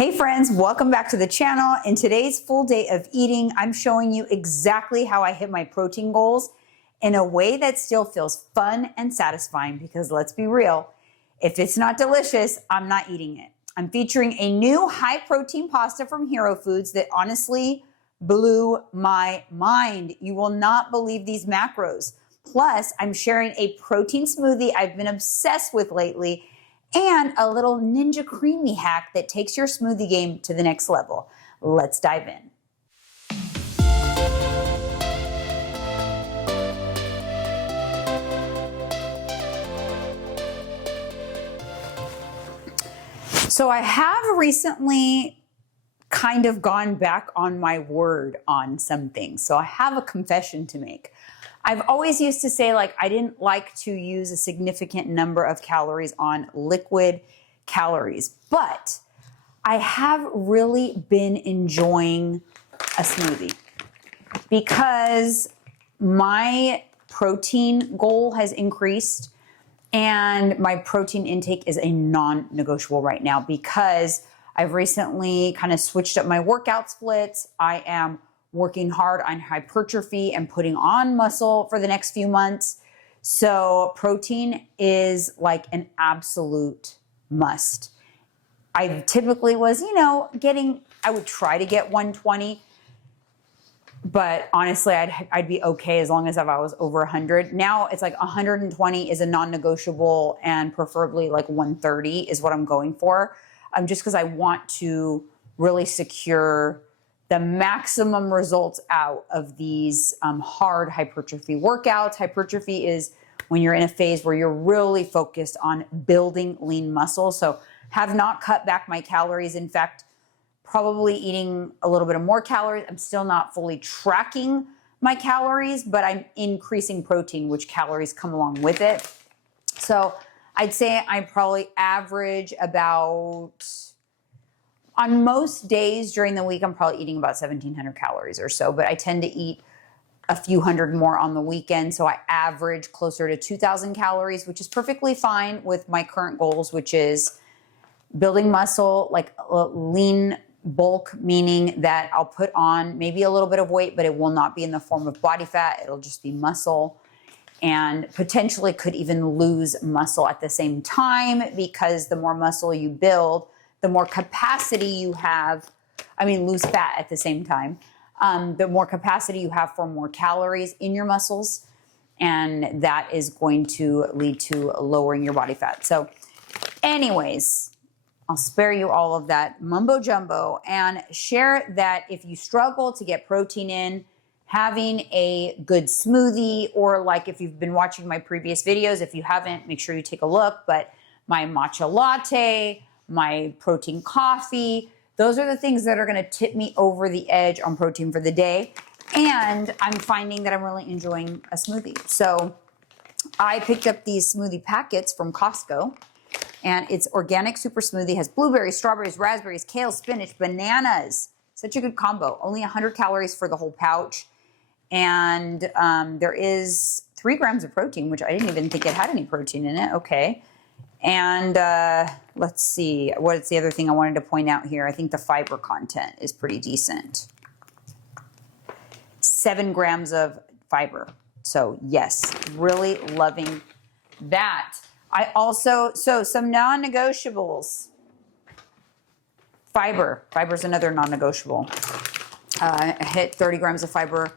Hey friends, welcome back to the channel. In today's full day of eating, I'm showing you exactly how I hit my protein goals in a way that still feels fun and satisfying, because let's be real, if it's not delicious, I'm not eating it. I'm featuring a new high protein pasta from Hero Foods that honestly blew my mind. You will not believe these macros. Plus, I'm sharing a protein smoothie I've been obsessed with lately, and a little Ninja Creami hack that takes your smoothie game to the next level. Let's dive in. So I have recently kind of gone back on my word on some things. So I have a confession to make. I've always used to say, I didn't like to use a significant number of calories on liquid calories, but I have really been enjoying a smoothie because my protein goal has increased and my protein intake is a non-negotiable right now because I've recently kind of switched up my workout splits. I am working hard on hypertrophy and putting on muscle for the next few months. So protein is like an absolute must. I typically was, I would try to get 120, but honestly, I'd be okay as long as I was over 100. Now it's like 120 is a non-negotiable, and preferably like 130 is what I'm going for. Just because I want to really secure the maximum results out of these hard hypertrophy workouts. Hypertrophy is when you're in a phase where you're really focused on building lean muscle. So have not cut back my calories. In fact, probably eating a little bit of more calories. I'm still not fully tracking my calories, but I'm increasing protein, which calories come along with it. So I'd say I probably average about, on most days during the week, I'm probably eating about 1,700 calories or so, but I tend to eat a few hundred more on the weekend. So I average closer to 2,000 calories, which is perfectly fine with my current goals, which is building muscle, like lean bulk, meaning that I'll put on maybe a little bit of weight, but it will not be in the form of body fat. It'll just be muscle, and potentially could even lose muscle at the same time, because the more muscle you build, the more capacity you have, lose fat at the same time, the more capacity you have for more calories in your muscles, and that is going to lead to lowering your body fat. So anyways, I'll spare you all of that mumbo jumbo and share that if you struggle to get protein in, having a good smoothie, or like if you've been watching my previous videos, if you haven't, make sure you take a look, but my matcha latte, my protein coffee, those are the things that are going to tip me over the edge on protein for the day. And I'm finding that I'm really enjoying a smoothie. So I picked up these smoothie packets from Costco, and it's organic super smoothie, has blueberries, strawberries, raspberries, kale, spinach, bananas. Such a good combo. Only 100 calories for the whole pouch. And there is 3 grams of protein, which I didn't even think it had any protein in it. Okay. And let's see, what's the other thing I wanted to point out here? I think the fiber content is pretty decent. 7 grams of fiber. So yes, really loving that. I also, some non-negotiables. Fiber's another non-negotiable. I hit 30 grams of fiber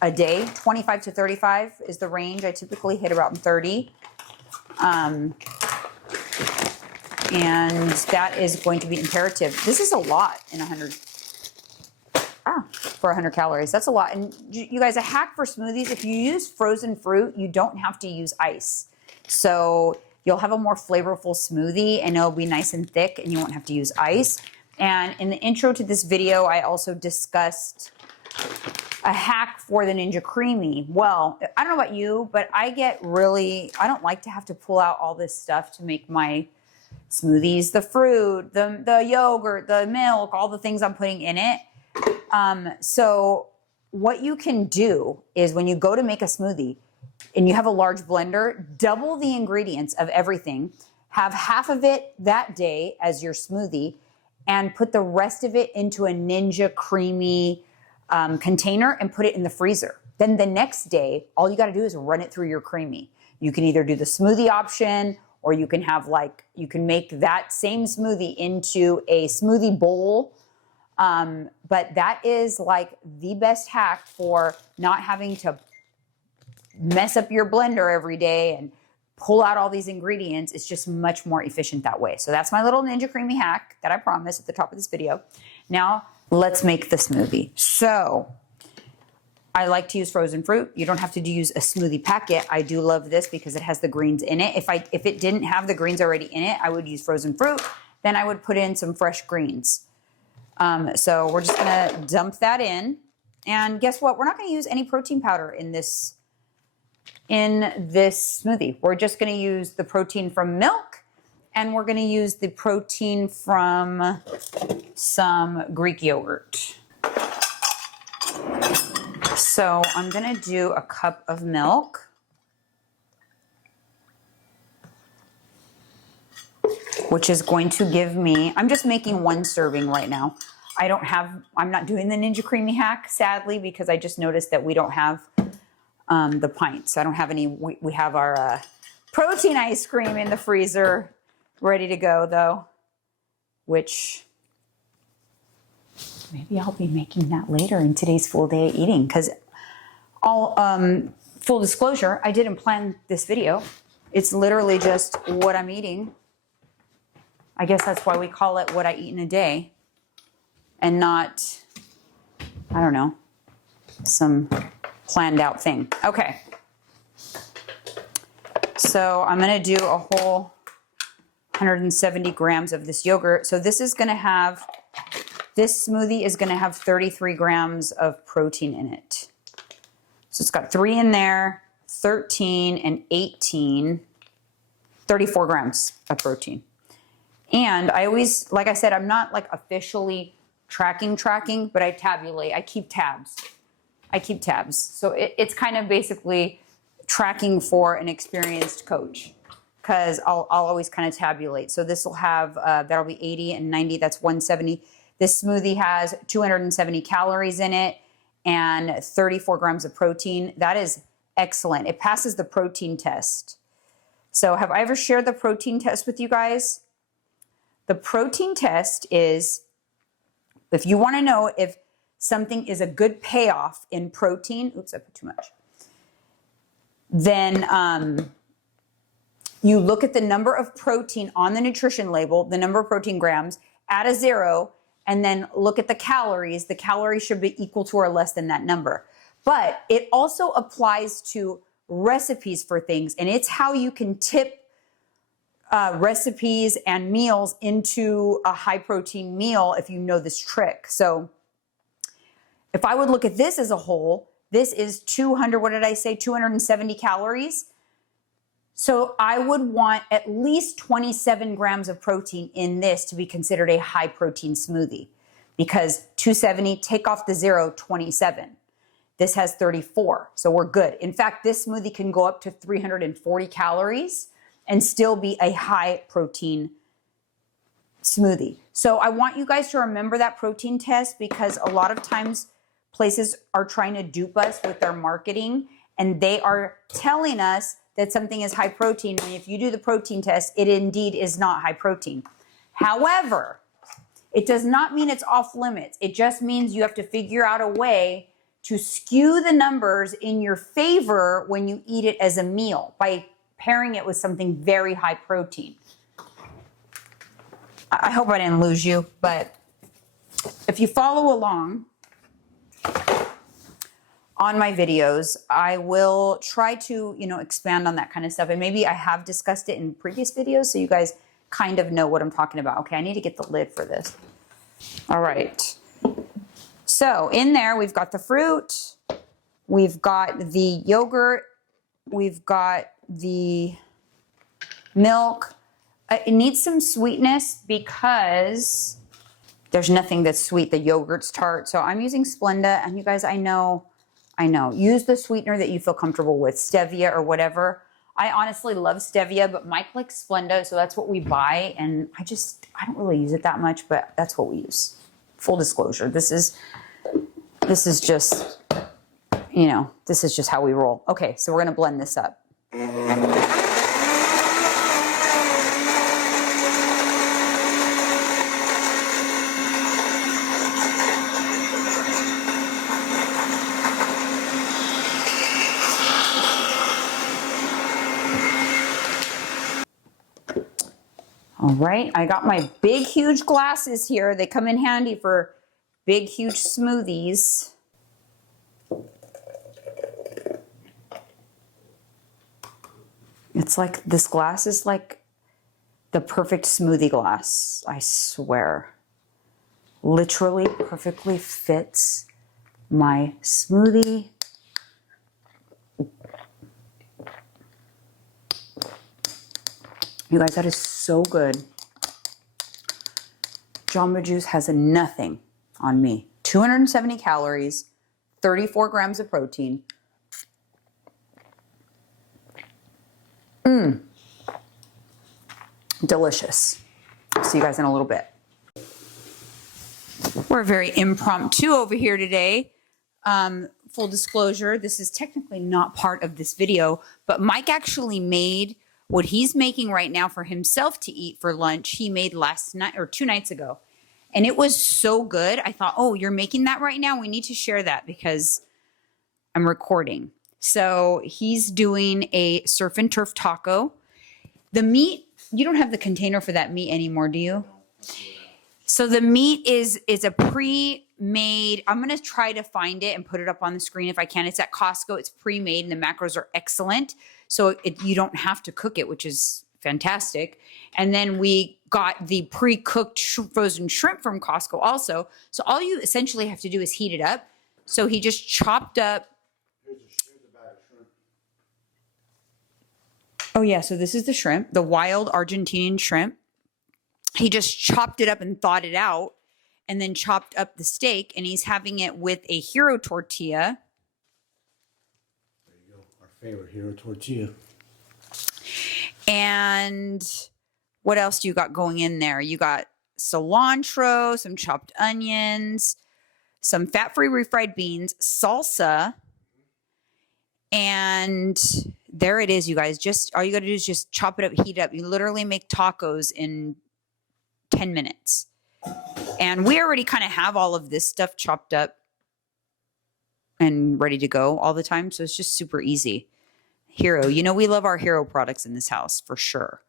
a day. 25 to 35 is the range. I typically hit around 30. And that is going to be imperative. This is a lot in 100. For 100 calories. That's a lot. And you guys, a hack for smoothies, if you use frozen fruit, you don't have to use ice. So you'll have a more flavorful smoothie, and it'll be nice and thick, and you won't have to use ice. And in the intro to this video, I also discussed a hack for the Ninja Creami. Well, I don't know about you, but I don't like to have to pull out all this stuff to make my smoothies, the fruit, the yogurt, the milk, all the things I'm putting in it. So what you can do is, when you go to make a smoothie and you have a large blender, double the ingredients of everything, have half of it that day as your smoothie, and put the rest of it into a Ninja Creami container and put it in the freezer. Then the next day, all you got to do is run it through your Creami. You can either do the smoothie option, or you can have you can make that same smoothie into a smoothie bowl. But that is like the best hack for not having to mess up your blender every day and pull out all these ingredients. It's just much more efficient that way. So that's my little Ninja Creami hack that I promised at the top of this video. Now let's make the smoothie. So I like to use frozen fruit. You don't have to use a smoothie packet. I do love this because it has the greens in it. If it didn't have the greens already in it, I would use frozen fruit. Then I would put in some fresh greens. So we're just gonna dump that in. And guess what? We're not gonna use any protein powder in this smoothie. We're just gonna use the protein from milk, and we're gonna use the protein from some Greek yogurt. So I'm gonna do a cup of milk. Which is going to give me, I'm just making one serving right now. I'm not doing the Ninja Creami hack, sadly, because I just noticed that we don't have the pints. I don't have any, we have our protein ice cream in the freezer ready to go though, which maybe I'll be making that later in today's full day eating, because full disclosure, I didn't plan this video. It's literally just what I'm eating. I guess that's why we call it what I eat in a day and not, I don't know, some planned out thing. Okay. So I'm going to do a whole 170 grams of this yogurt. So this smoothie is going to have 33 grams of protein in it. So it's got 3 in there, 13 and 18, 34 grams of protein. And I always, like I said, I'm not like officially tracking, but I tabulate. I keep tabs. So it's kind of basically tracking for an experienced coach, because I'll always kind of tabulate. So this will have, that'll be 80 and 90, that's 170. This smoothie has 270 calories in it and 34 grams of protein. That is excellent. It passes the protein test. So have I ever shared the protein test with you guys? The protein test is, if you want to know if something is a good payoff in protein, oops, I put too much, then you look at the number of protein on the nutrition label, the number of protein grams, add a 0, and then look at the calories. The calories should be equal to or less than that number. But it also applies to recipes for things, and it's how you can tip recipes and meals into a high protein meal if you know this trick. So if I would look at this as a whole, this is 270 calories. So I would want at least 27 grams of protein in this to be considered a high protein smoothie, because 270, take off the 0, 27. This has 34, so we're good. In fact, this smoothie can go up to 340 calories and still be a high protein smoothie. So I want you guys to remember that protein test, because a lot of times places are trying to dupe us with their marketing, and they are telling us that something is high protein, when if you do the protein test, it indeed is not high protein. However, it does not mean it's off limits. It just means you have to figure out a way to skew the numbers in your favor when you eat it as a meal by pairing it with something very high protein. I hope I didn't lose you, but if you follow along on my videos, I will try to, expand on that kind of stuff. And maybe I have discussed it in previous videos, so you guys kind of know what I'm talking about. Okay, I need to get the lid for this. All right. So in there, we've got the fruit, we've got the yogurt, we've got the milk. It needs some sweetness because there's nothing that's sweet. The yogurt's tart. So I'm using Splenda, and you guys, I know, use the sweetener that you feel comfortable with, stevia or whatever. I honestly love stevia, but Mike likes Splenda, so that's what we buy. And I don't really use it that much, but that's what we use. Full disclosure, this is just, you know, this is just how we roll. Okay, so we're gonna blend this up. All right, I got my big, huge glasses here. They come in handy for big, huge smoothies. It's like, this glass is like the perfect smoothie glass, I swear. Literally perfectly fits my smoothie. You guys, that is so good. Jamba Juice has nothing on me. 270 calories, 34 grams of protein. Delicious. See you guys in a little bit. We're very impromptu over here today. Full disclosure, this is technically not part of this video, but Mike actually made what he's making right now for himself to eat for lunch. He made last night or 2 nights ago. And it was so good. I thought, oh, you're making that right now? We need to share that because I'm recording. So he's doing a surf and turf taco. The meat, you don't have the container for that meat anymore, do you? So the meat is a pre-made, I'm going to try to find it and put it up on the screen if I can. It's at Costco. It's pre-made and the macros are excellent. So you don't have to cook it, which is fantastic. And then we got the pre-cooked frozen shrimp from Costco also. So all you essentially have to do is heat it up. So he just chopped up. Here's a bag of shrimp. Oh yeah, so this is the shrimp, the wild Argentinian shrimp. He just chopped it up and thawed it out and then chopped up the steak, and he's having it with a hero tortilla. There you go, our favorite hero tortilla. And what else do you got going in there? You got cilantro, some chopped onions, some fat-free refried beans, salsa, and there it is, you guys. Just all you got to do is just chop it up, heat it up. You literally make tacos in 10 minutes. And we already kind of have all of this stuff chopped up and ready to go all the time. So it's just super easy. Hero, you know, we love our Hero products in this house for sure.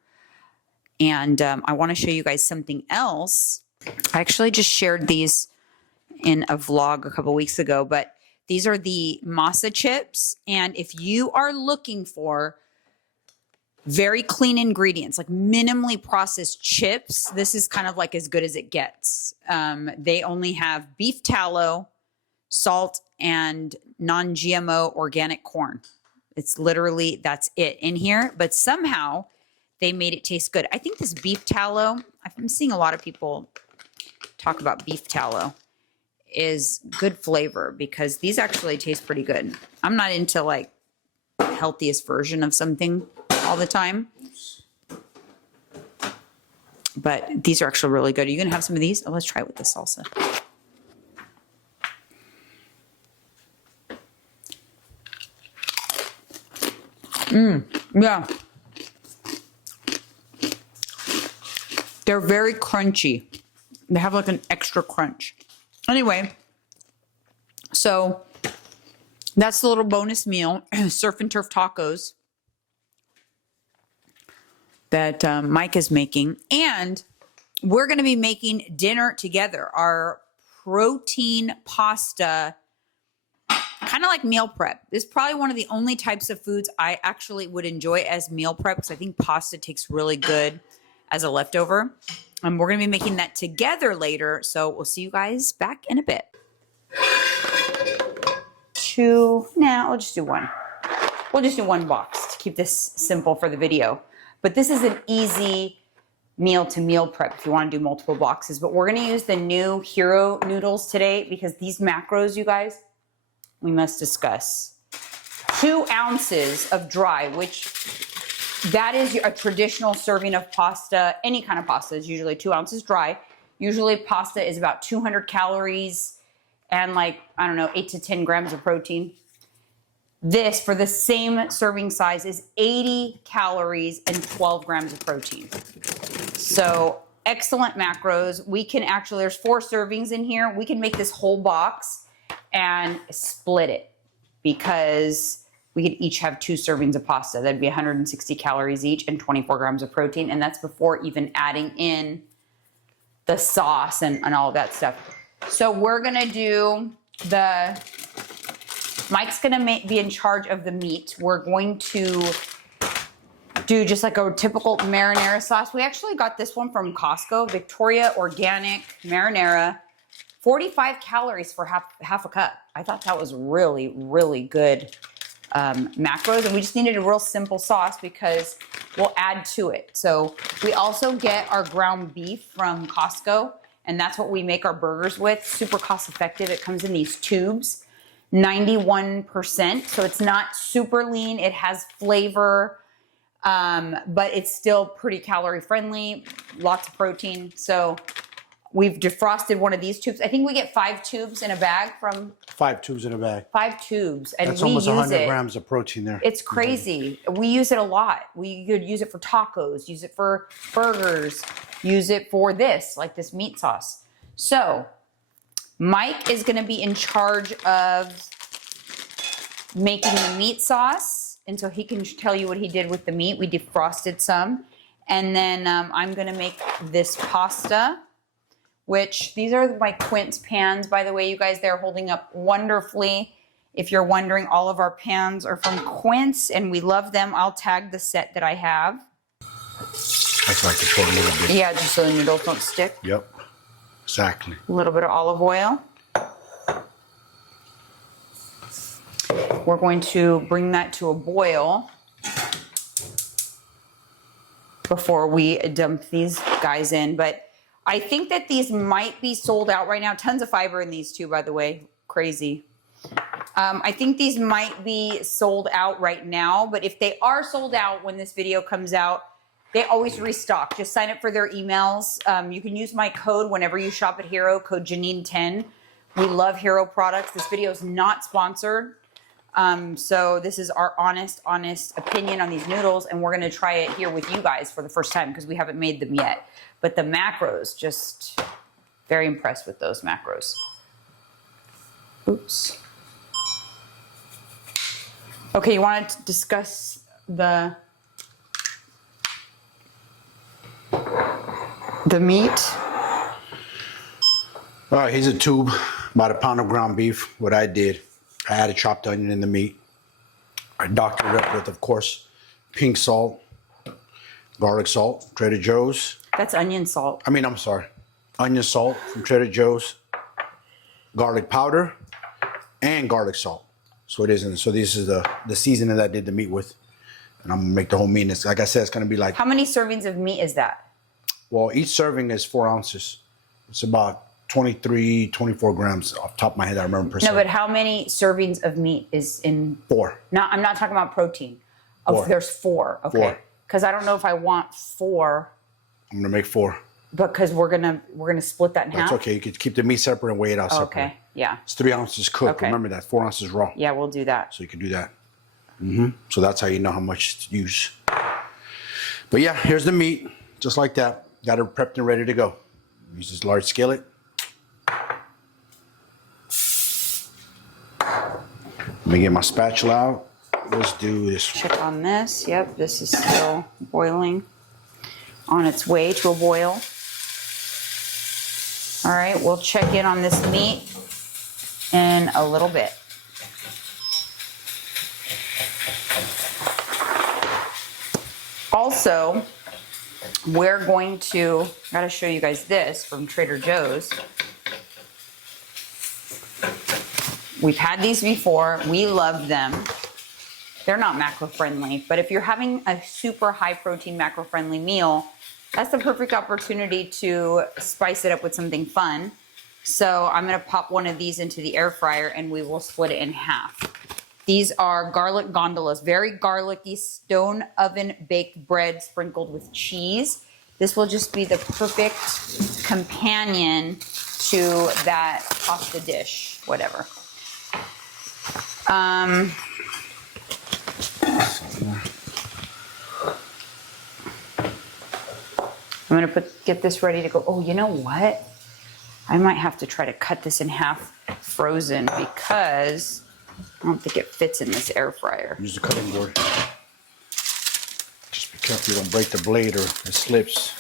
And I want to show you guys something else. I actually just shared these in a vlog a couple weeks ago, but these are the masa chips. And if you are looking for very clean ingredients, like minimally processed chips, this is kind of like as good as it gets. They only have beef tallow, salt, and non-GMO organic corn. It's literally, that's it in here. But somehow they made it taste good. I think this beef tallow, I'm seeing a lot of people talk about beef tallow, is good flavor because these actually taste pretty good. I'm not into like healthiest version of something all the time, but these are actually really good. Are you gonna have some of these? Oh, let's try it with the salsa. Yeah. They're very crunchy. They have like an extra crunch. Anyway, so that's the little bonus meal, surf and turf tacos that Mike is making. And we're going to be making dinner together, our protein pasta, kind of like meal prep. This is probably one of the only types of foods I actually would enjoy as meal prep because I think pasta tastes really good as a leftover. We're going to be making that together later. So we'll see you guys back in a bit. We'll just do one. We'll just do one box to keep this simple for the video. But this is an easy meal to meal prep if you want to do multiple boxes. But we're going to use the new Hero noodles today because these macros, you guys, we must discuss. 2 ounces of dry, which that is a traditional serving of pasta. Any kind of pasta is usually 2 ounces dry. Usually pasta is about 200 calories and like, I don't know, 8 to 10 grams of protein. This, for the same serving size, is 80 calories and 12 grams of protein. So excellent macros. We can actually, there's 4 servings in here. We can make this whole box and split it because we could each have 2 servings of pasta. That'd be 160 calories each and 24 grams of protein. And that's before even adding in the sauce and all of that stuff. So we're gonna do Mike's gonna be in charge of the meat. We're going to do just like a typical marinara sauce. We actually got this one from Costco, Victoria Organic Marinara. 45 calories for half a cup. I thought that was really, really good macros, and we just needed a real simple sauce because we'll add to it. So we also get our ground beef from Costco, and that's what we make our burgers with. Super cost effective. It comes in these tubes, 91%. So it's not super lean. It has flavor, but it's still pretty calorie friendly, lots of protein. So we've defrosted one of these tubes. I think we get 5 tubes in a bag from... 5 tubes in a bag. 5 tubes. And that's we almost use 100 grams of protein there. It's crazy. We use it a lot. We could use it for tacos, use it for burgers, use it for this, like this meat sauce. So Mike is going to be in charge of making the meat sauce. And so he can tell you what he did with the meat. We defrosted some. And then I'm going to make this pasta, which these are my Quince pans, by the way, you guys. They're holding up wonderfully. If you're wondering, all of our pans are from Quince, and we love them. I'll tag the set that I have. That's like to pour a little bit. Yeah, just so the noodles don't stick. Yep, exactly. A little bit of olive oil. We're going to bring that to a boil before we dump these guys in. But I think that these might be sold out right now. Tons of fiber in these too, by the way. Crazy. I think these might be sold out right now, but if they are sold out when this video comes out, they always restock. Just sign up for their emails. You can use my code whenever you shop at Hero, code Janine10. We love Hero products. This video is not sponsored. So this is our honest opinion on these noodles, and we're going to try it here with you guys for the first time because we haven't made them yet. But the macros, just very impressed with those macros. Oops. Okay, you want to discuss the meat? All right, here's a tube, about a pound of ground beef. What I did, I added chopped onion in the meat. I doctored it up with, of course, pink salt, garlic salt, Trader Joe's. That's onion salt. I'm sorry. Onion salt from Trader Joe's, garlic powder, and garlic salt. So it isn't. So this is the seasoning that I did the meat with. And I'm gonna make the whole meat. And it's, like I said, it's gonna be like... How many servings of meat is that? Well, each serving is 4 ounces. It's about 23, 24 grams off the top of my head. I remember percent. No, but how many servings of meat is in... 4. No, I'm not talking about protein. Oh, 4. There's 4. Okay. 4. Because I don't know if I want 4. I'm gonna make 4. Because we're gonna split that in half. That's okay. You could keep the meat separate and weigh it out separate. Okay. Yeah. It's 3 ounces cooked. Okay. Remember that. 4 ounces raw. Yeah, we'll do that. So you can do that. So that's how you know how much to use. But yeah, here's the meat, just like that. Got it prepped and ready to go. Use this large skillet. Let me get my spatula out. Let's do this. Check on this. Yep, this is still boiling. On its way to a boil. All right, we'll check in on this meat in a little bit. Also, we're going to, gotta show you guys this from Trader Joe's. We've had these before. We love them. They're not macro friendly, but if you're having a super high protein macro friendly meal, that's the perfect opportunity to spice it up with something fun. So I'm gonna pop one of these into the air fryer and we will split it in half. These are garlic gondolas, very garlicky stone oven baked bread sprinkled with cheese. This will just be the perfect companion to that pasta dish, whatever. I'm gonna get this ready to go. Oh, you know what? I might have to try to cut this in half frozen because I don't think it fits in this air fryer. Use the cutting board. Just be careful you don't break the blade or it slips.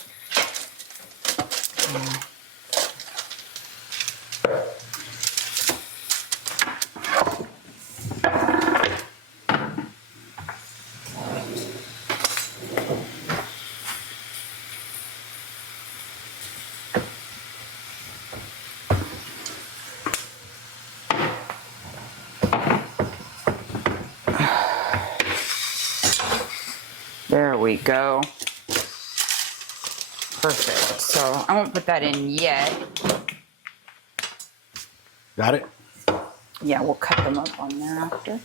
There we go. Perfect. So I won't put that in yet. Got it? Yeah, we'll cut them up on there after.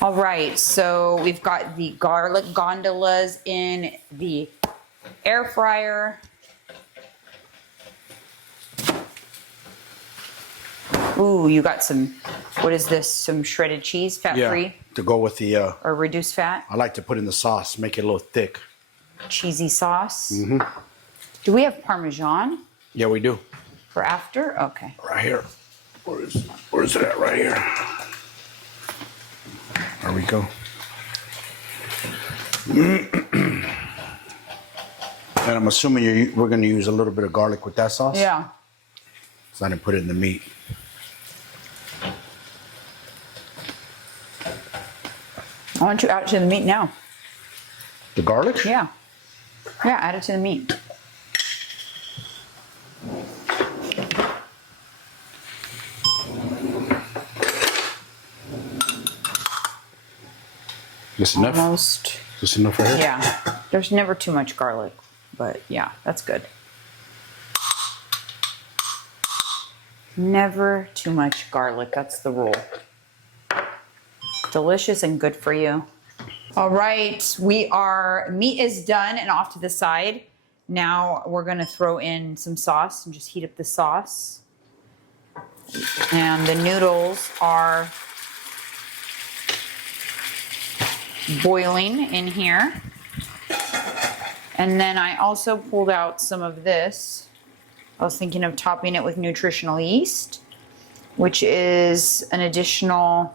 All right, so we've got the garlic gondolas in the air fryer. Ooh, you got some, what is this? Some shredded cheese, fat-free? Yeah, to go with the... or reduced fat? I like to put in the sauce, make it a little thick. Cheesy sauce. Mm-hmm. Do we have Parmesan Yeah, we do. for after? Okay. Right here. Where is it at? Right here. There we go. And I'm assuming we're going to use a little bit of garlic with that sauce? Yeah. So I didn't put it in the meat. Why don't you add it to the meat now? The garlic? Yeah. Yeah, add it to the meat. This enough? Almost. This enough for here? Yeah. There's never too much garlic, but yeah, that's good. Never too much garlic. That's the rule. Delicious and good for you. All right, meat is done and off to the side. Now we're gonna throw in some sauce and just heat up the sauce. And the noodles are boiling in here. And then I also pulled out some of this. I was thinking of topping it with nutritional yeast, which is an additional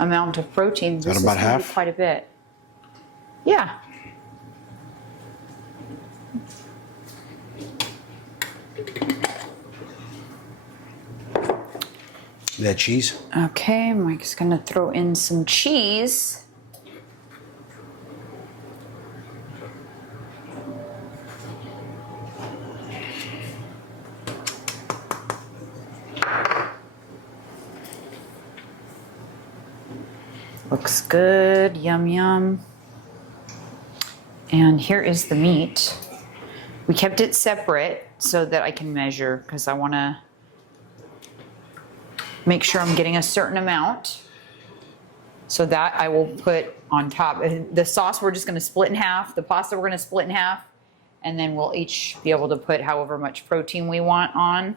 amount of protein. This Is that about is gonna be half? quite a bit. Yeah. That cheese? Okay, Mike's gonna throw in some cheese. Looks good, yum yum. And here is the meat. We kept it separate so that I can measure because I want to make sure I'm getting a certain amount. So that I will put on top. The sauce we're just going to split in half. The pasta we're going to split in half. And then we'll each be able to put however much protein we want on.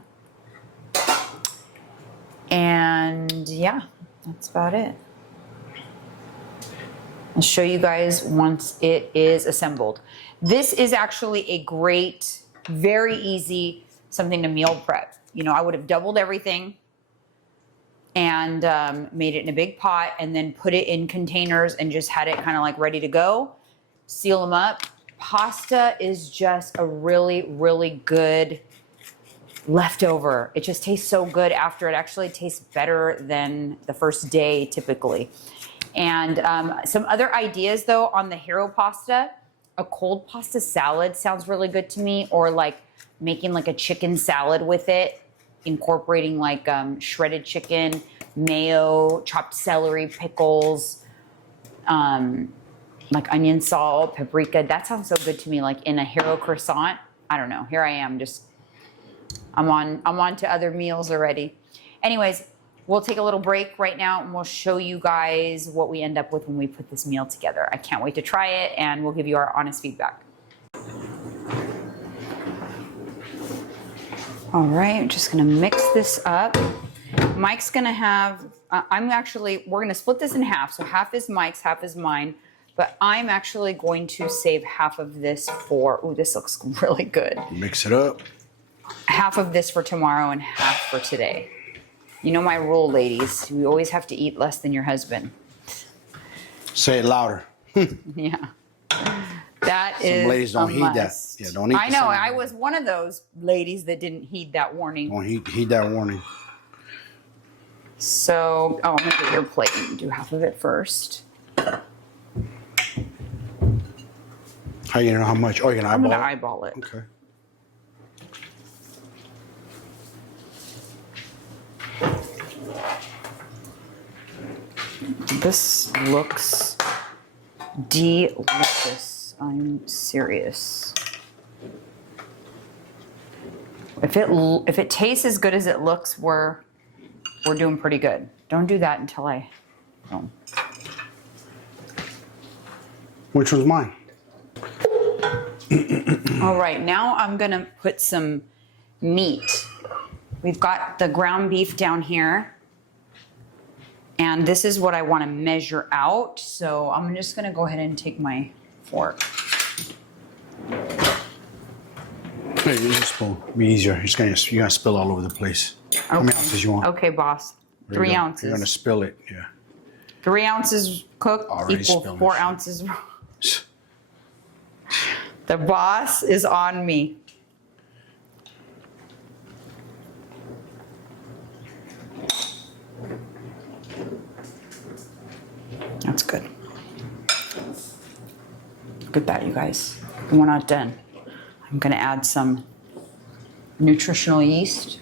And yeah, that's about it. I'll show you guys once it is assembled. This is actually a great, very easy, something to meal prep. You know, I would have doubled everything and made it in a big pot and then put it in containers and just had it kind of like ready to go. Seal them up. Pasta is just a really, really good leftover. It just tastes so good after. It actually tastes better than the first day typically. And some other ideas though on the hero pasta, a cold pasta salad sounds really good to me, or like making like a chicken salad with it, incorporating like shredded chicken, mayo, chopped celery, pickles, like onion salt, paprika. That sounds so good to me, like in a hero croissant. I don't know, here I am just, I'm on to other meals already. Anyways, we'll take a little break right now and we'll show you guys what we end up with when we put this meal together. I can't wait to try it and we'll give you our honest feedback. All right, I'm just gonna mix this up. Mike's gonna have, we're gonna split this in half. So half is Mike's, half is mine. But I'm actually going to save half of this for, ooh, this looks really good. Mix it up. Half of this for tomorrow and half for today. You know my rule, ladies. You always have to eat less than your husband. Say it louder. Yeah. That is Some ladies don't heed that. Yeah, don't eat. I know. I was one of those ladies that didn't heed that warning. Don't heed that warning. So, I'm going to get your plate and do half of it first. How you know how much? Oh, you're gonna eyeball it? I'm gonna eyeball it. Okay. This looks delicious. I'm serious. If it tastes as good as it looks, we're doing pretty good. Don't do that until I. Oh. Which one's mine? All right, now I'm gonna put some meat. We've got the ground beef down here. And this is what I wanna measure out. So I'm just gonna go ahead and take my fork. Hey, use a spoon. Be easier. You're gonna spill all over the place. Okay. How many ounces you want? Okay, boss. There 3 ounces. You're gonna spill it, yeah. 3 ounces cooked Already equal spilling 4 shit. ounces. The boss is on me. That's good. Look at that, you guys. And we're not done. I'm gonna add some nutritional yeast.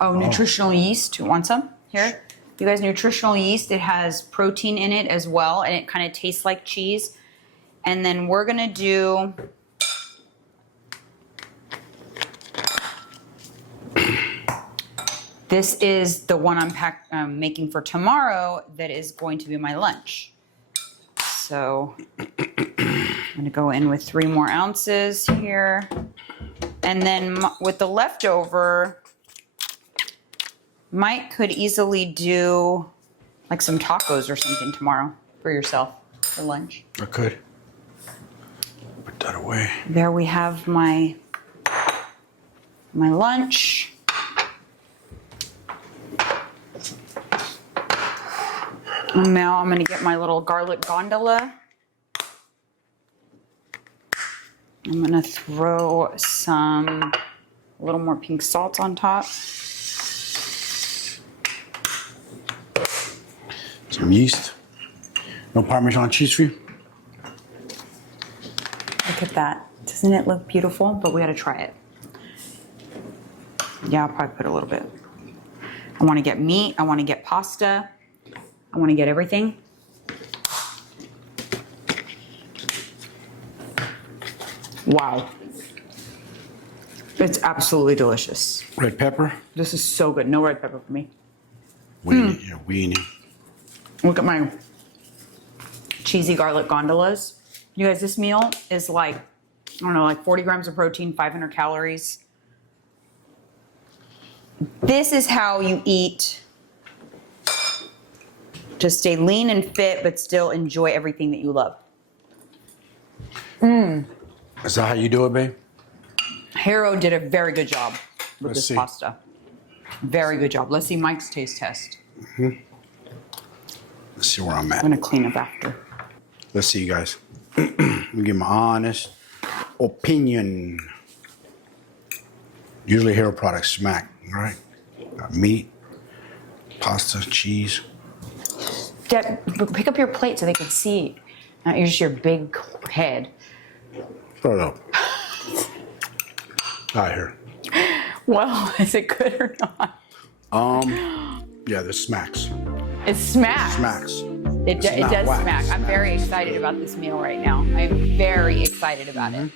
Oh, nutritional yeast. You want some? Here. You guys, nutritional yeast, it has protein in it as well, and it kind of tastes like cheese. And then we're gonna do this is the one I'm making for tomorrow that is going to be my lunch. So I'm gonna go in with 3 more ounces here. And then with the leftover, Mike could easily do like some tacos or something tomorrow for yourself for lunch. I could. Put that away. There we have my lunch. And now I'm gonna get my little garlic gondola. I'm gonna throw a little more pink salt on top. Some yeast. No Parmesan cheese for you? Look at that. Doesn't it look beautiful? But we gotta try it. Yeah, I'll probably put a little bit. I wanna get meat, I wanna get pasta, I wanna get everything. Wow. It's absolutely delicious. Red pepper? This is so good. No red pepper for me. Weenie. Yeah, weenie. Look at my cheesy garlic gondolas. You guys, this meal is like, I don't know, like 40 grams of protein, 500 calories. This is how you eat to stay lean and fit, but still enjoy everything that you love. Is that how you do it, babe? Hero did a very good job with Let's this see. pasta. Very good job. Let's see Mike's taste test. Let's see where I'm at. I'm gonna clean up after. Let's see, you guys. Let me give my honest opinion. Usually Hero products smack, right? Got meat, pasta, cheese. Deb, pick up your plate so they can see. Not just your big head. Throw it up. Out here. Well, is it good or not? Yeah, this smacks. It smacks. Smacks. It It's not does whack. smack. I'm very excited about this meal right now. I'm very excited about it.